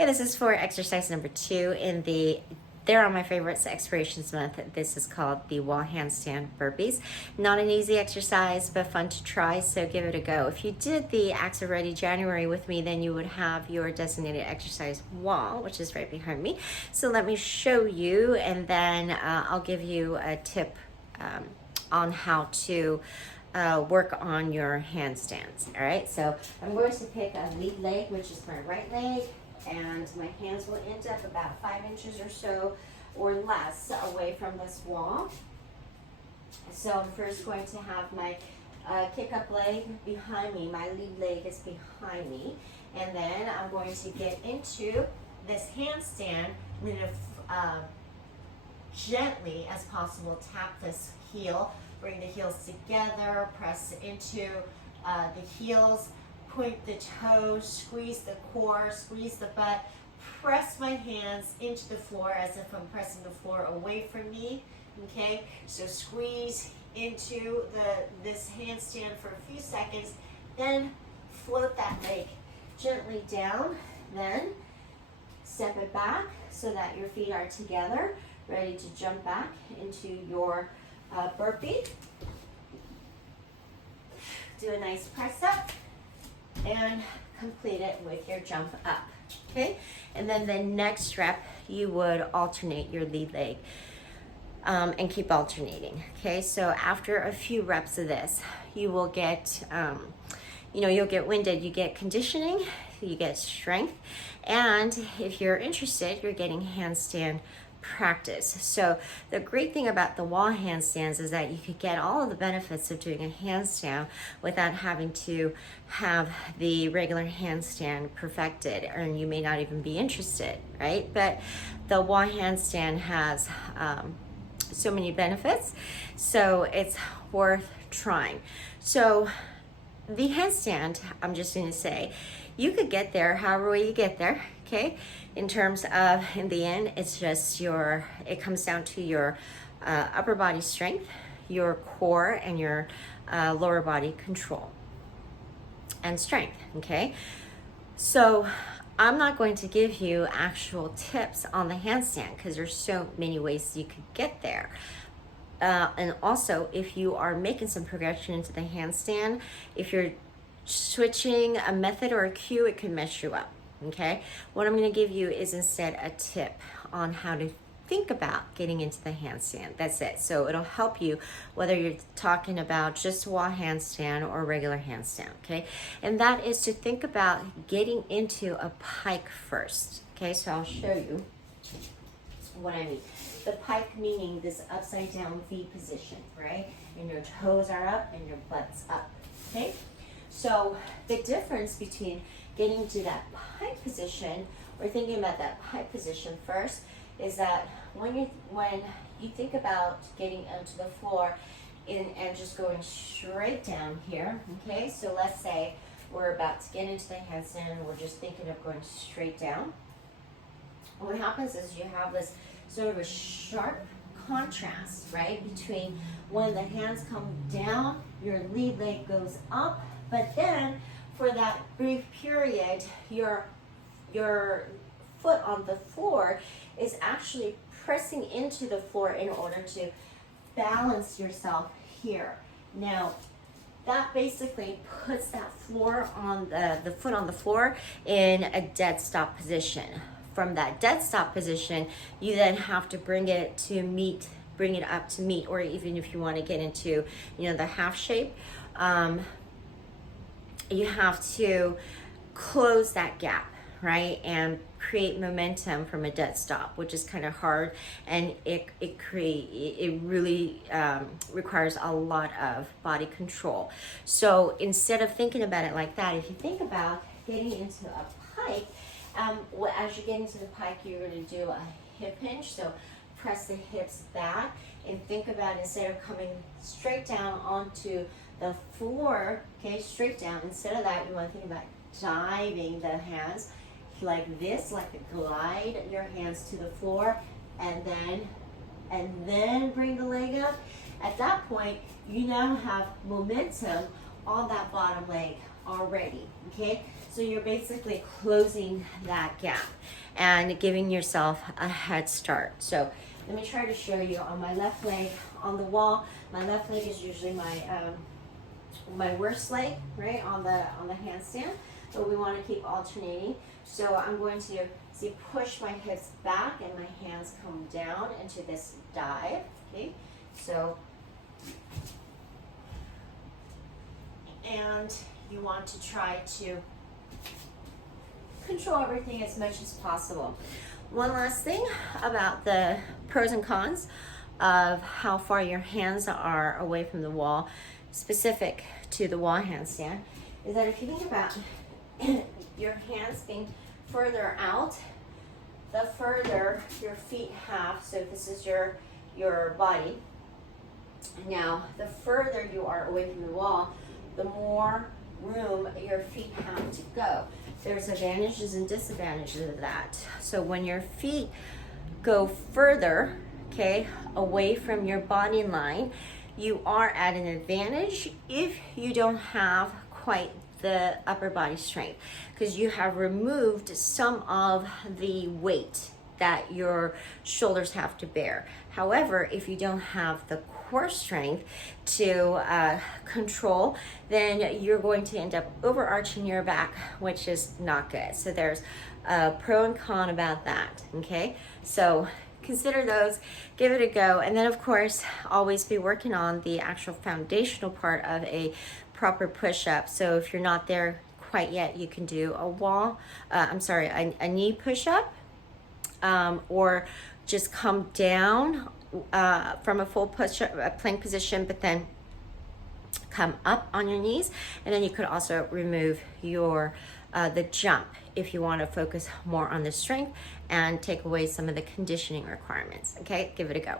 Hey, this is for exercise number 2 in the They're on my favorites explorations month. This is called the wall handstand burpees. Not an easy exercise, but fun to try, so give it a go. If you did the Acts Ready January with me, then you would have your designated exercise wall, which is right behind me. So let me show you, and then I'll give you a tip on how to work on your handstands. All right, so I'm going to pick a lead leg, which is my right leg, and my hands will end up about 5 inches or so or less away from this wall. So I'm first going to have my kick up leg behind me. My lead leg is behind me, and then I'm going to get into this handstand. I'm going to gently as possible tap this heel, bring the heels together, press into the heels, point the toes, squeeze the core, squeeze the butt, press my hands into the floor as if I'm pressing the floor away from me, okay? So squeeze into this handstand for a few seconds, then float that leg gently down, then step it back so that your feet are together, ready to jump back into your burpee. Do a nice press up and complete it with your jump up, okay? And then the next rep, you would alternate your lead leg and keep alternating, okay? So after a few reps of this, you will get, you'll get winded, you get conditioning, you get strength, and if you're interested, you're getting handstand practice. So the great thing about the wall handstands is that you could get all of the benefits of doing a handstand without having to have the regular handstand perfected, and you may not even be interested, right? But the wall handstand has so many benefits, so it's worth trying. So the handstand, I'm just going to say, you could get there however way you get there, okay? In terms of, in the end, it's just it comes down to your upper body strength, your core, and your lower body control and strength, okay? So I'm not going to give you actual tips on the handstand because there's so many ways you could get there. And also, if you are making some progression into the handstand, if you're switching a method or a cue, it can mess you up, okay? What I'm going to give you is instead a tip on how to think about getting into the handstand. That's it. So it'll help you whether you're talking about just a wall handstand or a regular handstand, okay? And that is to think about getting into a pike first, okay? So I'll show you what I mean. The pike meaning this upside down V position, right? And your toes are up and your butt's up, okay? So the difference between getting to that pike position or thinking about that pike position first is that when you think about getting onto the floor and just going straight down here, okay? So let's say we're about to get into the handstand and we're just thinking of going straight down. What happens is you have this sort of a sharp contrast, right? Between when the hands come down, your lead leg goes up, but then for that brief period, your foot on the floor is actually pressing into the floor in order to balance yourself here. Now, that basically puts that floor on the foot on the floor in a dead stop position. From that dead stop position, you then have to bring it up to meet, or even if you want to get into, the half shape, you have to close that gap, right? And create momentum from a dead stop, which is kind of hard, and it really requires a lot of body control. So instead of thinking about it like that, if you think about getting into a pike, as you get into the pike, you're going to do a hip hinge. So press the hips back and think about, instead of coming straight down onto the floor, okay, straight down, instead of that, you want to think about diving the hands like this, like glide your hands to the floor, and then bring the leg up. At that point, you now have momentum on that bottom leg already, okay? So you're basically closing that gap and giving yourself a head start. So let me try to show you on my left leg on the wall. My left leg is usually my worst leg, right, on the handstand, but we want to keep alternating. So I'm going to push my hips back and my hands come down into this dive. Okay, so and you want to try to control everything as much as possible. One last thing about the pros and cons of how far your hands are away from the wall, specific to the wall handstand, is that if you think about your hands being further out, the further your feet have, so this is your body. Now, the further you are away from the wall, the more room your feet have to go. There's advantages and disadvantages of that. So when your feet go further, okay, away from your body line, you are at an advantage if you don't have quite the upper body strength, because you have removed some of the weight that your shoulders have to bear. However, if you don't have the core strength to control, then you're going to end up overarching your back, which is not good. So there's a pro and con about that, okay? So consider those, give it a go, and then of course always be working on the actual foundational part of a proper push-up. So if you're not there quite yet, you can do a knee push-up, or just come down from a full push-up plank position, but then come up on your knees, and then you could also remove your the jump if you want to focus more on the strength and take away some of the conditioning requirements. Okay, give it a go.